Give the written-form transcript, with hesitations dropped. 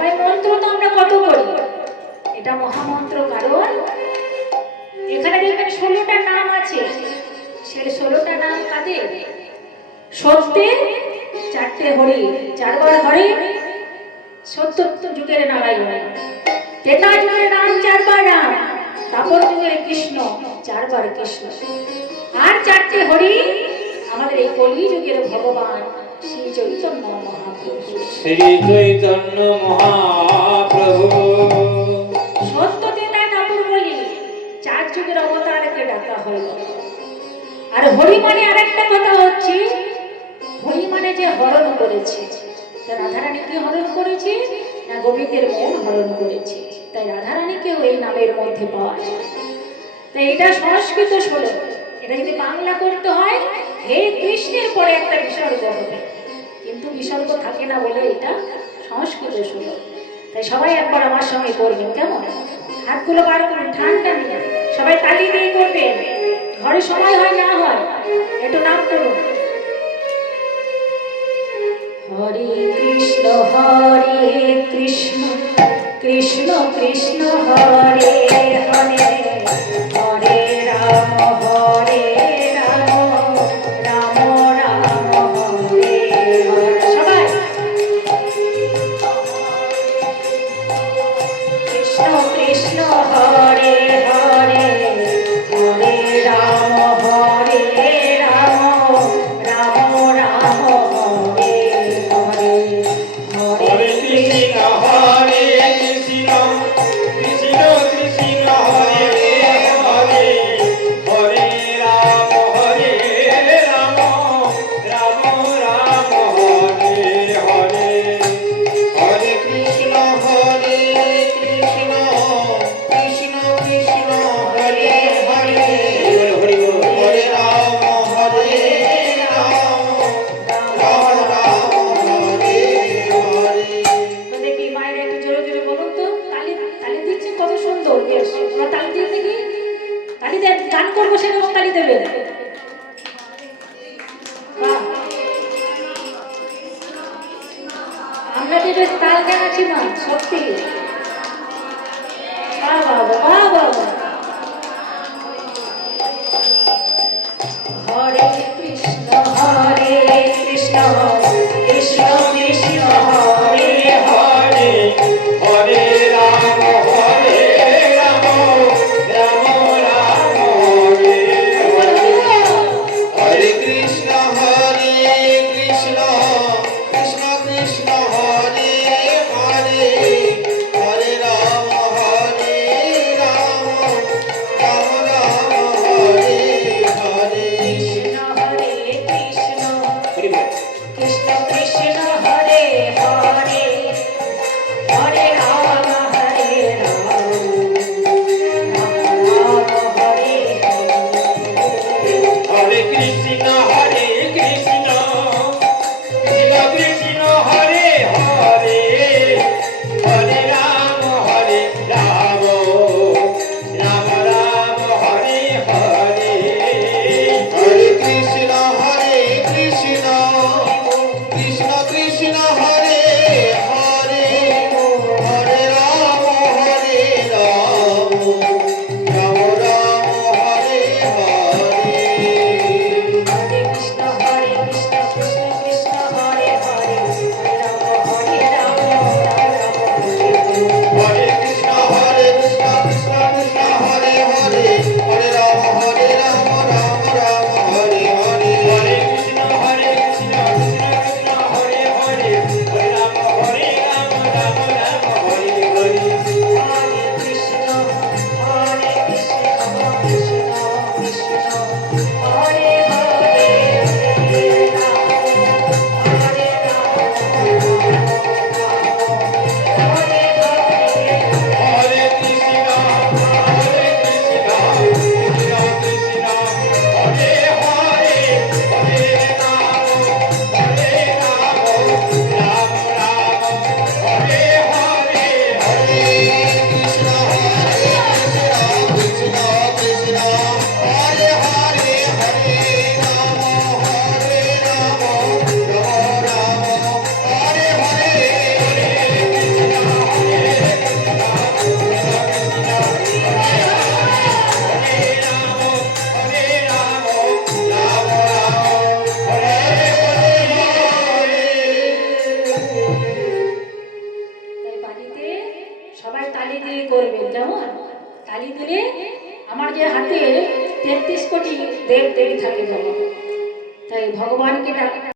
সবাই মন্ত্র তো আমরা কত করি, এটা মহামন্ত্র। কারণ এখানে দেখবেন 16টা নাম আছে। সে 16টা নাম কাদের? সত্যে 4টে হরি, 4বার হরি, সত্য যুগের নারায়ণ, ত্রেতা যুগের রাম 4বার রাম, তারপর যুগের কৃষ্ণ 4বার কৃষ্ণ, আর 4টে হরি আমাদের এই কলি যুগের ভগবান শ্রী চৈতন্য মহাপ্রভু। শ্রী চৈতন্য মহাপ্রভু সত্যতে তাই ঠাকুর বলি 4 যুগের অবতারকে ডাকা হয়। আর হরি মানে আরেকটা কথা হচ্ছে, হরি মানে যে হরণ করেছে, রাধারানী কি হরণ করেছে না গোবিন্দের মন হরণ করেছে, তাই রাধারানীকেও এই নামের মধ্যে পাওয়া যায়। তাই এটা সংস্কৃত শ্লোক, এটা যদি বাংলা করতে হয় হে কৃষ্ণের পরে একটা বিসর্গ হবে, কিন্তু বিসর্গ থাকে না বলে এটা সংস্কৃত শ্লোক। তাই সবাই একবার আমার সঙ্গে করবেন, কেমন? হাতগুলো বার করুন, ঠান্ডা নিয়ে সবাই তালি দিয়ে করবেন। ঘরে সময় হয় না হয় একটু নাম করুন। হরে কৃষ্ণ কৃষ্ণ কৃষ্ণ হরে হরে, হরে রাম রাম রাম হরে হরে। সবাই কৃষ্ণ কৃষ্ণ হরে হরে, হরে রাম রাম রাম হরে হরে, হরে কৃষ্ণ হরে কৃষ্ণ কৃষ্ণ কৃষ্ণ হরে হরে, হরে রাম রাম রাম হরে হরে, হরে কৃষ্ণ কৃষ্ণ কৃষ্ণ কৃষ্ণ হরে হরে, হরে হরে রাম রাম রাম হরে হরে। দেখি মায়ের একটু জোরে জোরে বলুন তো, তালি তালি দিচ্ছেন কত সুন্দর। বেশ, তোমরা তালি দিয়ে দেখি, তালি দেন, গান করবো সেরকম তালি দেবেন। বাহ, আমরা যে বেশ তাল গান আছি না, সত্যি। বাহ বাহ বাহ বাহ বাহ। হরে কৃষ্ণ কৃষ্ণ কৃষ্ণ হরে হরে হরে রাম রাম রাম হরে হরে, হরে কৃষ্ণ কৃষ্ণ কৃষ্ণ কৃষ্ণ হরে হরে, হরে রাম রাম রাম রাম হরে হরে। কৃষ্ণ কৃষ্ণ হরি বল। কৃষ্ণ কৃষ্ণ হরে হরে, হরে রাম রাম রাম হরে হরে। হরে কৃষ্ণ কৃষ্ণ কৃষ্ণ কৃষ্ণ হরে তালি দিলে আমার যে হাতে 33 কোটি দেব দেবী থাকে যেমন, তাই ভগবানকে